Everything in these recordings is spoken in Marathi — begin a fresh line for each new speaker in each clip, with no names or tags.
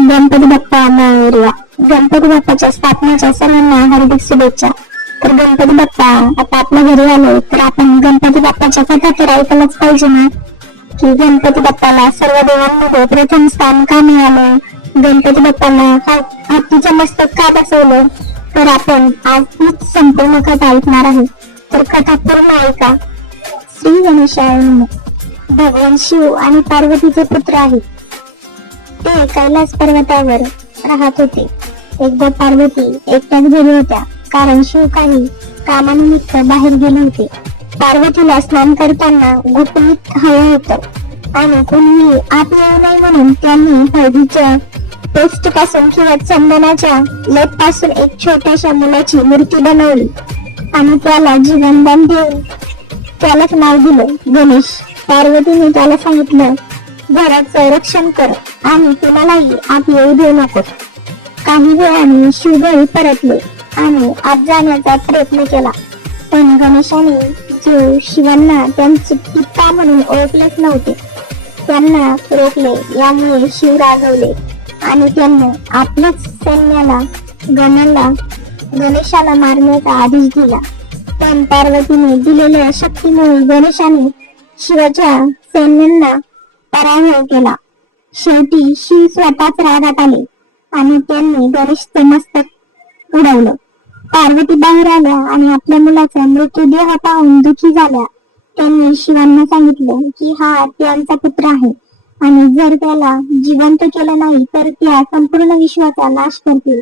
गणपती बाप्पा मोरया गणपती बाप्पाच्या स्थापनेच्या सर्वांना हार्दिक शुभेच्छा. तर गणपती बाप्पा आता आपल्या घरी आलो तर आपण गणपती बाप्पाच्या कथा तर ऐकलंच पाहिजे ना? की गणपती बाप्पाला सर्व देवांमध्ये प्रथम स्थान का मिळालं? गणपती बाप्पाला हा- हत्तीचं मस्तक का बसवलं? तर आपण आज हीच संपूर्ण कथा ऐकणार आहे. तर कथा पूर्ण ऐका. श्री गणेशाय भगवान शिव आणि पार्वतीचे पुत्र आहेत. ते कैलास पर्वतावर राहत होते. एकदा पार्वती एकट्याच गेली होत्या. कारण शिव काही कामानिमित्त बाहेर गेले होते. पार्वतीला स्नान करताना गुपनीत हवं होत. आणि कोणी आत येऊ नये म्हणून त्यांनी हळदीच्या पेस्टपासून किंवा चंदनाच्या लेपपासून एक छोट्याशा मुलाची मूर्ती बनवली. आणि त्याला जीवनदान देऊन त्यालाच नाव दिलं. गणेश. पार्वतीने त्याला सांगितलं घरात रक्षण कर. आणि कुणालाही आत येऊ देऊ नको. काही वेळाने शिवगळी परतले आणि आत जाण्याचा प्रयत्न केला. पण गणेशाने जीव शिवांना त्यांचे पिता म्हणून ओळखलेच नव्हते त्यांना रोखले. यामुळे शिव रागवले आणि त्यांनी आपल्याच सैन्याला गणाला गणेशाला मारण्याचा आदेश दिला. पण पार्वतीने दिलेल्या शक्तीमुळे गणेशाने शिवाच्या सैन्यांना पराभव केला. शेवटी शिव स्वतःच रागात आले आणि त्यांनी गणेशचे मस्तक उडवलं. पार्वती बाहेर आल्या आणि आपल्या मुलाचा मृत्यूदेह पाहून दुखी झाल्या. त्यांनी शिवांना सांगितलं की हा त्यांचा पुत्र आहे आणि जर त्याला जिवंत केलं नाही तर त्या संपूर्ण विश्वाचा नाश करतील.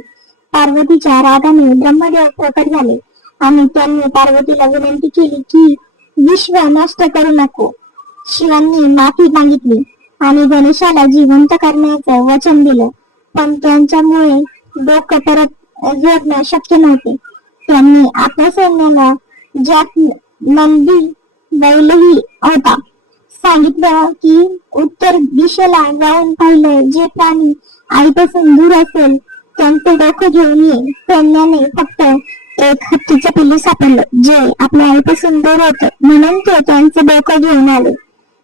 पार्वतीच्या रागाने ब्रह्मदेव प्रकट झाले आणि त्यांनी पार्वतीला विनंती केली की विश्व नष्ट करू नको. शिवांनी माफी मागितली आणि गणेशाला जिवंत करण्याचं वचन दिलं. पण त्यांच्यामुळे डोकं परत जोडणं शक्य नव्हते. त्यांनी आपल्या सैन्याला ज्यात नंदी बैलही होता सांगितलं की उत्तर दिशेला जाऊन पाहिलं जे प्राणी आईपासून दूर असेल त्यांचं डोकं घेऊन ये. सैन्याने फक्त एक हत्तीचं पिल्लू सापडलं जे आपल्या आईपासून दूर होत. म्हणून ते त्यांचं डोकं घेऊन आले.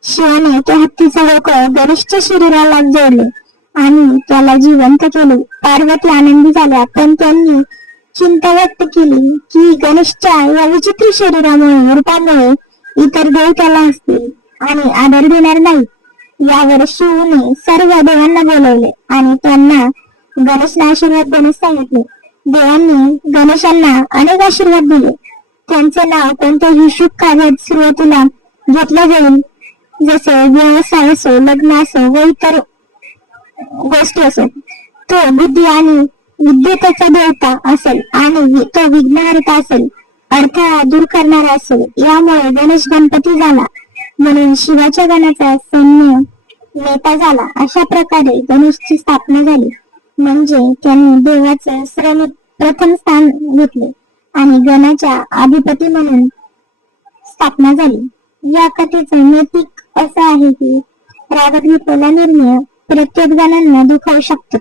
शिवाने त्या हत्तीचं डोकं गणेशच्या शरीराला जोडले आणि त्याला जिवंत केले. पार्वती आनंदी झाल्या पण त्यांनी चिंता व्यक्त केली की गणेशच्या या विचित्र शरीरामुळे रूपामुळे इतर देव त्याला असतील आणि आदर देणार नाही यावर शिवने सर्व देवांना बोलवले आणि त्यांना गणेशला आशीर्वाद देण्यास सांगितले. देवांनी गणेशांना अनेक आशीर्वाद दिले. त्यांचे नाव कोणत्याही शुभ कार्यात सुरुवातीला घेतलं जाईल. जसे व्यवसाय असो लग्न असो व इतर गोष्टी असो तो बुद्धी आणि विद्येचा देवता असेल आणि तो विघ्नहर्ता असेल अडथळा दूर करणारा असेल यामुळे गणेश गणपती झाला. म्हणून शिवाच्या गणाचा सैन्य नेता झाला. अशा प्रकारे गणेशची स्थापना झाली. म्हणजे त्यांनी देवाचे श्रेणी प्रथम स्थान घेतले आणि गणाच्या अधिपती म्हणून स्थापना झाली. या कथेचे नैतिक असं आहे की रागात घेतलेला निर्णय प्रत्येक जणांना दुखावू शकतो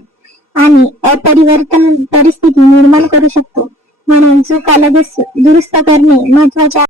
आणि अपरिवर्तन परिस्थिती निर्माण करू शकतो. म्हणून चुका लगेच दुरुस्त करणे महत्त्वाचे